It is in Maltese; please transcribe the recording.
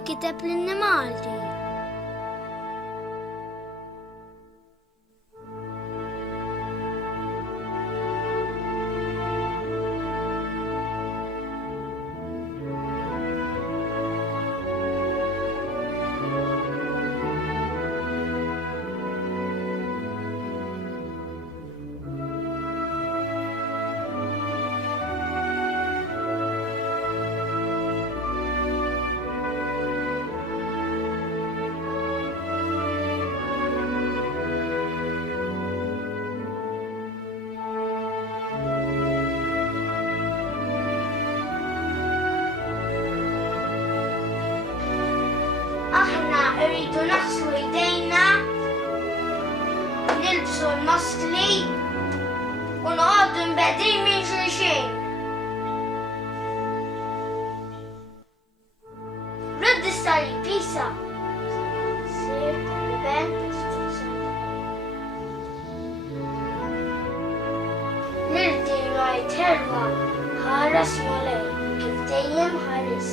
li kiteb l-Malti. Aħna rridu naħslu jdejna, nilbsu l-maskli u noqogħdu mbedin minn xulxin. Ruddi stari pisa. Sir ben Nirdi ngħid ħerma ħares molej kif dejjem ħares.